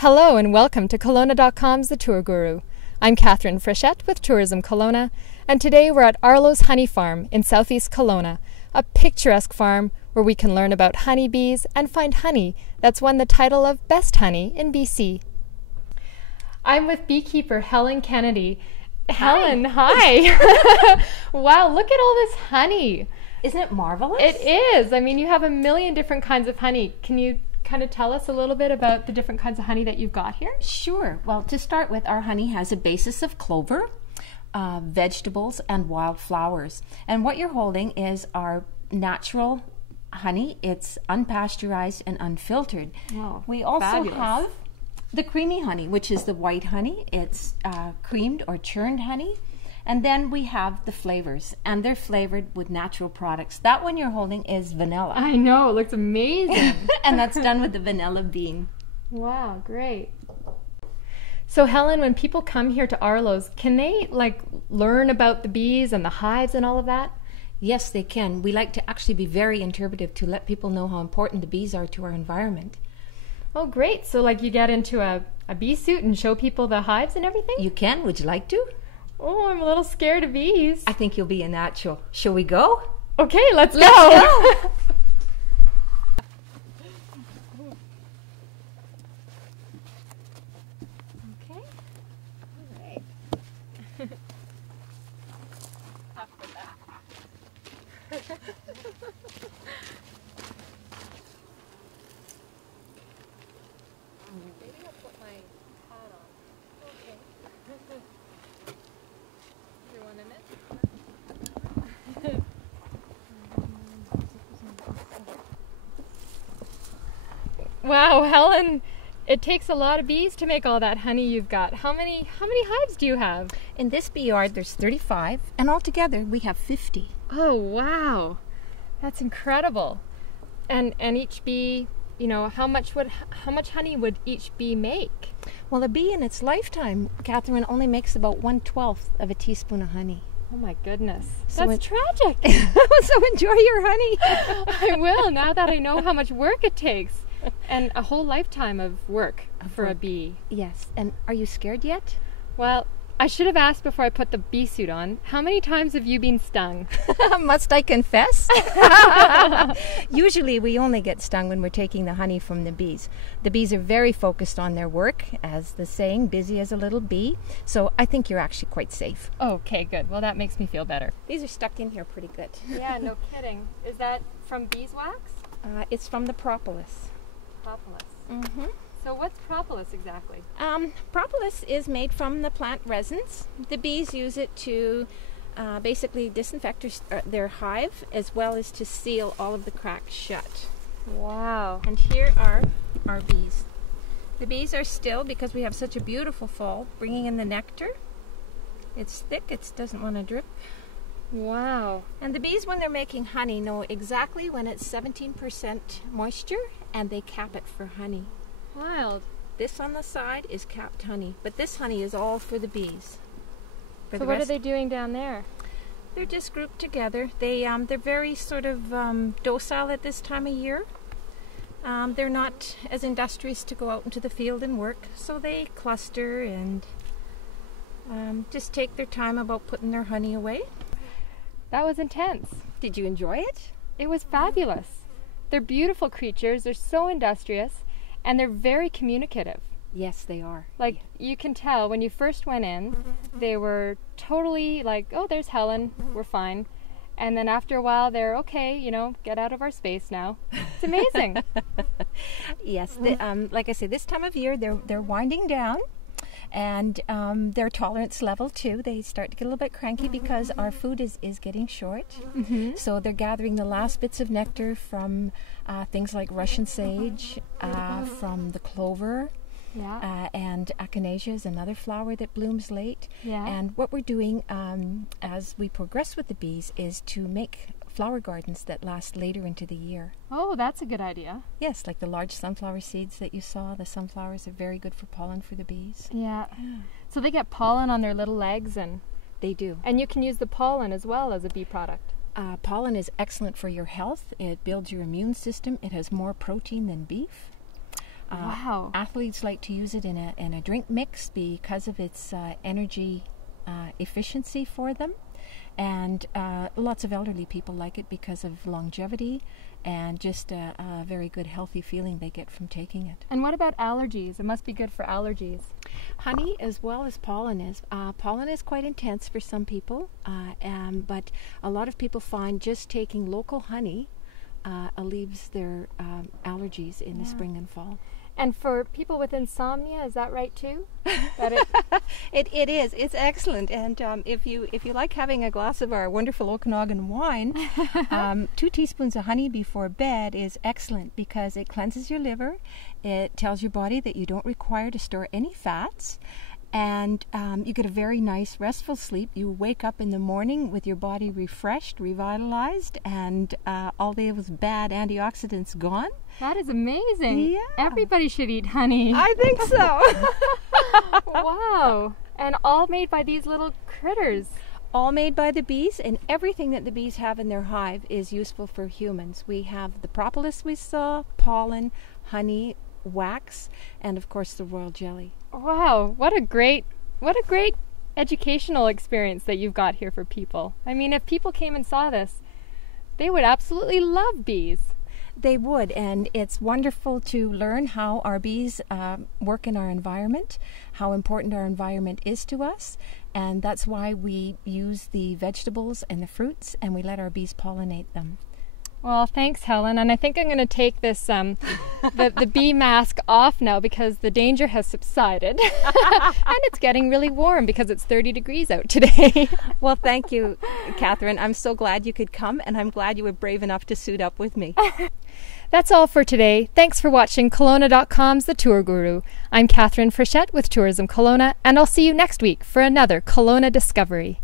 Hello and welcome to Kelowna.com's The Tour Guru. I'm Catherine Frichette with Tourism Kelowna, and today we're at Arlo's Honey Farm in southeast Kelowna, a picturesque farm where we can learn about honeybees and find honey that's won the title of Best Honey in BC. I'm with Bee Keeper Helen Kennedy. Helen, hi! Wow, look at all this honey. Isn't it marvelous? It is. I mean, you have a million different kinds of honey. Can you kind of tell us a little bit about the different kinds of honey that you've got here? Sure. Well, to start with, our honey has a basis of clover, vegetables, and wildflowers. And what you're holding is our natural honey. It's unpasteurized and unfiltered. Oh, we also fabulous. have the creamy honey, which is the white honey. It's creamed or churned honey. And then we have the flavors, and they're flavored with natural products. That one you're holding is vanilla. I know, it looks amazing. And that's done with the vanilla bean. Wow, great. So Helen, when people come here to Arlo's, can they learn about the bees and the hives and all of that? Yes, they can. We like to actually be very interpretive to let people know how important the bees are to our environment. Oh, great. So you get into a bee suit and show people the hives and everything? You can. Would you like to? Oh, I'm a little scared of bees. I think you'll be a natural. Shall we go? Okay, let's go. Okay. All right. Up with that. Maybe I'll put my hat on. Okay. You want in it? Wow, Helen, it takes a lot of bees to make all that honey you've got. How many hives do you have? In this bee yard, there's 35, and altogether we have 50. Oh, wow. That's incredible. And each bee, how much honey would each bee make? Well, a bee in its lifetime, Catherine, only makes about 1/12 of a teaspoon of honey. Oh my goodness. So That's tragic. So enjoy your honey. I will, now that I know how much work it takes. And a whole lifetime of work for a bee. Yes. And are you scared yet? Well, I should have asked before I put the bee suit on. How many times have you been stung? Must I confess? Usually we only get stung when we're taking the honey from the bees. The bees are very focused on their work, as the saying, busy as a little bee. So I think you're actually quite safe. Okay, good. Well, that makes me feel better. These are stuck in here pretty good. Yeah, no kidding. Is that from beeswax? It's from the propolis. Propolis. Mm-hmm. So what's propolis exactly? Propolis is made from the plant resins. The bees use it to basically disinfect their hive, as well as to seal all of the cracks shut. Wow. And here are our bees. The bees are still, because we have such a beautiful fall, bringing in the nectar. It's thick, it doesn't want to drip. Wow. And the bees, when they're making honey, know exactly when it's 17% moisture, and they cap it for honey. Wild. This on the side is capped honey, but this honey is all for the bees. So what are they doing down there? They're just grouped together. They're very sort of docile at this time of year. They're not as industrious to go out into the field and work, so they cluster and just take their time about putting their honey away. That was intense. Did you enjoy it? It was fabulous. They're beautiful creatures. They're so industrious, and they're very communicative. Yes, they are. You can tell when you first went in, they were totally oh, there's Helen, we're fine. And then after a while, they're okay, get out of our space now. It's amazing. Yes, like I say, this time of year, they're winding down. And their tolerance level too, they start to get a little bit cranky because our food is getting short. Mm-hmm. So they're gathering the last bits of nectar from things like Russian sage, from the clover, Yeah. and echinacea is another flower that blooms late. Yeah. And what we're doing as we progress with the bees is to make flower gardens that last later into the year. Oh, that's a good idea. Yes, like the large sunflower seeds that you saw. The sunflowers are very good for pollen for the bees. Yeah. So they get pollen on their little legs, and They do. you can use the pollen as well as a bee product. Pollen is excellent for your health. It builds your immune system. It has more protein than beef. Wow. Athletes like to use it in a drink mix because of its energy efficiency for them. And lots of elderly people like it because of longevity and just a very good healthy feeling they get from taking it. And what about allergies? It must be good for allergies. Honey as well as pollen is. Pollen is quite intense for some people, but a lot of people find just taking local honey alleviates their allergies in the spring and fall. And for people with insomnia, is that right too? It is. It's excellent. And if you like having a glass of our wonderful Okanagan wine, 2 teaspoons of honey before bed is excellent because it cleanses your liver. It tells your body that you don't require to store any fats. And you get a very nice restful sleep. You wake up in the morning with your body refreshed, revitalized, and all those bad antioxidants gone. That is amazing. Yeah. Everybody should eat honey. I think so. Wow. And all made by these little critters. All made by the bees, and everything that the bees have in their hive is useful for humans. We have the propolis we saw, pollen, honey, wax, and of course the royal jelly. Wow, what a great educational experience that you've got here for people. I mean, if people came and saw this, they would absolutely love bees. They would, and it's wonderful to learn how our bees work in our environment, how important our environment is to us, and that's why we use the vegetables and the fruits, and we let our bees pollinate them. Well, thanks, Helen. And I think I'm going to take this the bee mask off now because the danger has subsided. And it's getting really warm because it's 30 degrees out today. Well, thank you, Catherine. I'm so glad you could come, and I'm glad you were brave enough to suit up with me. That's all for today. Thanks for watching Kelowna.com's The Tour Guru. I'm Catherine Frechette with Tourism Kelowna, and I'll see you next week for another Kelowna Discovery.